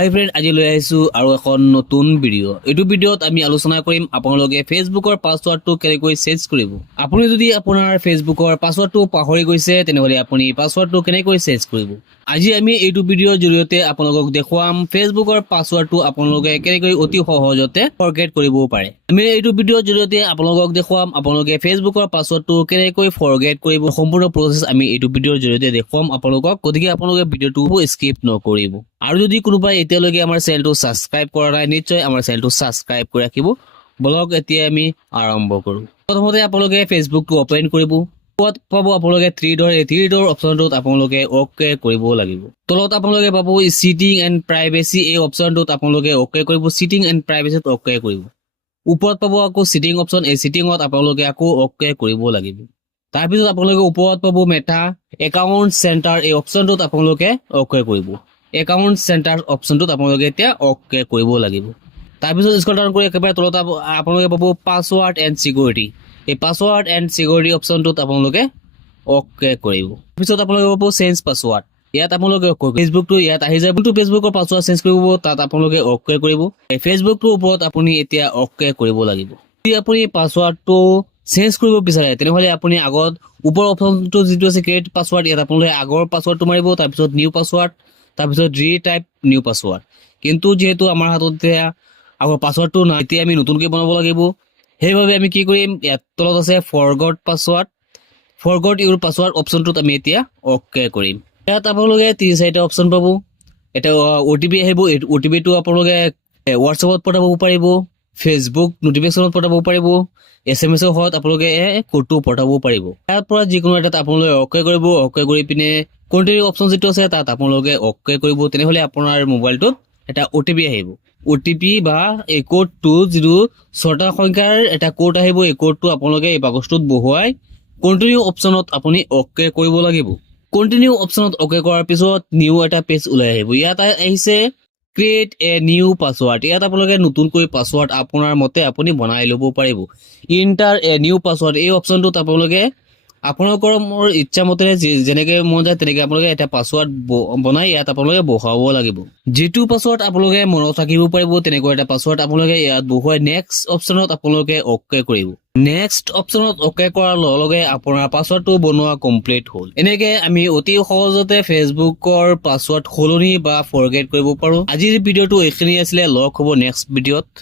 হাই friend, আজি লৈ আহিছো আৰু এখন নতুন ভিডিঅ'। এইটো ভিডিঅ'ত আমি আলোচনা কৰিম আপোনালোকে ফেচবুকৰ পাছৱৰ্ডটো কেনেকৈ চেঞ্জ কৰিব। আপুনি যদি আপোনাৰ ফেচবুকৰ পাছৱৰ্ডটো পাহৰি গৈছে তেনেহ'লে আপুনি পাছৱৰ্ডটো কেনেকৈ চেঞ্জ কৰিব। আজি আমি এইটো ভিডিঅ'ৰ জৰিয়তে আপোনালোকক দেখুৱাম ফেচবুকৰ পাছৱৰ্ডটো আপোনালোকে কেনেকৈ অতি সহজতে ফৰগেট কৰিব পাৰে। আমি এইটো ভিডিঅ'ৰ জৰিয়তে আপোনালোকক দেখুৱাম আপোনালোকে ফেচবুকৰ পাছৱৰ্ডটো কেনেকৈ ফৰগেট কৰিব। সম্পূৰ্ণ প্ৰচেছ আমি এইটো ভিডিঅ'ৰ জৰিয়তে দেখুৱাম আপোনালোকক, গতিকে আপোনালোকে ভিডিঅ'টো স্কিপ নকৰিব। আৰু যদি কোনোবাই এতিয়ালৈকে আমাৰ চেনেলটো ছাবস্ক্ৰাইব কৰা নাই, নিশ্চয় আমাৰ চেনেলটো ছাবস্ক্ৰাইব কৰি ৰাখিব। বলক এতিয়া আমি আৰম্ভ কৰোঁ। প্ৰথমতে আপোনালোকে ফেচবুকটো অপেন কৰিব। ওপৰত পাব আপোনালোকে থ্ৰী ডট অপশ্যনটোত আপোনালোকে অ'কে কৰিব লাগিব। তলত আপোনালোকে পাব চিটিং এণ্ড প্ৰাইভেচি, এই অপশ্যনটোত আপোনালোকে অ'কে কৰিব। চিটিং এণ্ড প্ৰাইভেচিত অ'কে কৰিব। ওপৰত পাব আকৌ চিটিং অপশ্যন, এই চিটিঙত আপোনালোকে আকৌ অ'কে কৰিব লাগিব। তাৰপিছত আপোনালোকে ওপৰত পাব মেটা একাউণ্ট চেণ্টাৰ, এই অপশ্যনটোত আপোনালোকে অ'কে কৰিব। একাউণ্ট চেণ্টাৰ অপশ্যনটোত আপোনালোকে এতিয়া অ'কে কৰিব লাগিব। তাৰপিছত স্ক্ৰল ডাউন কৰি একেবাৰে তলত আপোনালোকে পাব পাছৱৰ্ড এণ্ড ছিকিউৰিটি, এই পাছৱৰ্ড এণ্ড ছিকিউৰিটি অপশ্যনটোত আপোনালোকে অ'কে কৰিব। তাৰপিছত আপোনালোকে পাব চেঞ্জ পাছৱৰ্ড, ইয়াত আপোনালোকে ফেচবুকটো ইয়াত আহি যায়। কোনটো ফেচবুকৰ পাছৱৰ্ড চেঞ্জ কৰিব তাত আপোনালোকে অ'কে কৰিব। এই ফেচবুকটোৰ ওপৰত আপুনি এতিয়া অ'কে কৰিব লাগিব। যদি আপুনি পাছৱৰ্ডটো চেঞ্জ কৰিব বিচাৰে তেনেহ'লে আপুনি আগত ওপৰ অপশ্যনটো যিটো আছে ক্ৰিয়েট পাছৱৰ্ড, ইয়াত আপোনালোকে আগৰ পাছৱৰ্ডটো মাৰিব, তাৰপিছত নিউ পাছৱৰ্ড, তাৰপিছত টাইপ নিউ পাছৱৰ্ড। কিন্তু যিহেতু আমাৰ হাতত এতিয়া আগৰ পাছৱৰ্ডটো নাই, এতিয়া আমি নতুনকৈ বনাব লাগিব। সেইবাবে আমি কি কৰিম, ইয়াত তলত আছে ফৰগট পাছৱৰ্ড, ফৰগট ইউৰ পাছৱৰ্ড অপশ্যনটোত আমি এতিয়া অ'কে কৰিম। ইয়াত আপোনালোকে 3-4টা অপশ্যন পাব। এটা OTP আহিব, এই OTPটো আপোনালোকে হোৱাটছএপত পঠাব পাৰিব, ফেচবুক নটিফিকেশ্যনত পঠাব পাৰিব, SMS ৰ সহায়ত আপোনালোকে কোডটো পঠাব পাৰিব। ইয়াৰ পৰা যিকোনো এটাত আপোনালোকে অ'কে কৰিব। অ'কে কৰি পিনে কণ্টিনিউ অপশ্যন যিটো আছে তাত আপোনালোকে অ'কে কৰিব। তেনেহ'লে আপোনাৰ মোবাইলটোত এটা OTP আহিব। OTP বা এই কোডটো যিটো 6টা সংখ্যাৰ এটা কোড আহিব, এই কোডটো আপোনালোকে এই বাকচটোত বহুৱাই কণ্টিনিউ অপশ্যনত আপুনি অ'কে কৰিব লাগিব। কণ্টিনিউ অপশ্যনত অ'কে কৰাৰ পিছত নিউ এটা পেজ ওলাই আহিব। ইয়াত আহিছে ক্ৰিয়েট এ নিউ পাছৱৰ্ড, ইয়াত আপোনালোকে নতুনকৈ পাছৱৰ্ড আপোনাৰ মতে আপুনি বনাই ল'ব পাৰিব। ইণ্টাৰ এ নিউ পাছৱৰ্ড, এই অপশ্যনটোত আপোনালোকে আপোনালোকৰ ইচ্ছা মতে যেনেকে মন যায় তেনেকে আপোনালোকে এটা পাছৱৰ্ড বনাই ইয়াত আপোনালোকে বহুৱাব লাগিব। যিটো পাছৱৰ্ড আপোনালোকে মনত ৰাখিব পাৰিব তেনেকুৱা এটা পাছৱৰ্ড আপোনালোকে ইয়াত বহুৱাই নেক্সট অপশ্যনত আপোনালোকে অ'কে কৰিব। নেক্সট অপশ্যনত অ'কে কৰাৰ লগে লগে আপোনাৰ পাছৱৰ্ডটো বনোৱা কমপ্লিট হ'ল। এনেকে আমি অতি সহজতে ফেচবুকৰ পাছৱৰ্ড সলনি বা ফৰগেট কৰিব পাৰোঁ। আজিৰ ভিডিঅ'টো এইখিনি আছিলে, লগ হ'ব নেক্সট ভিডিঅ'ত।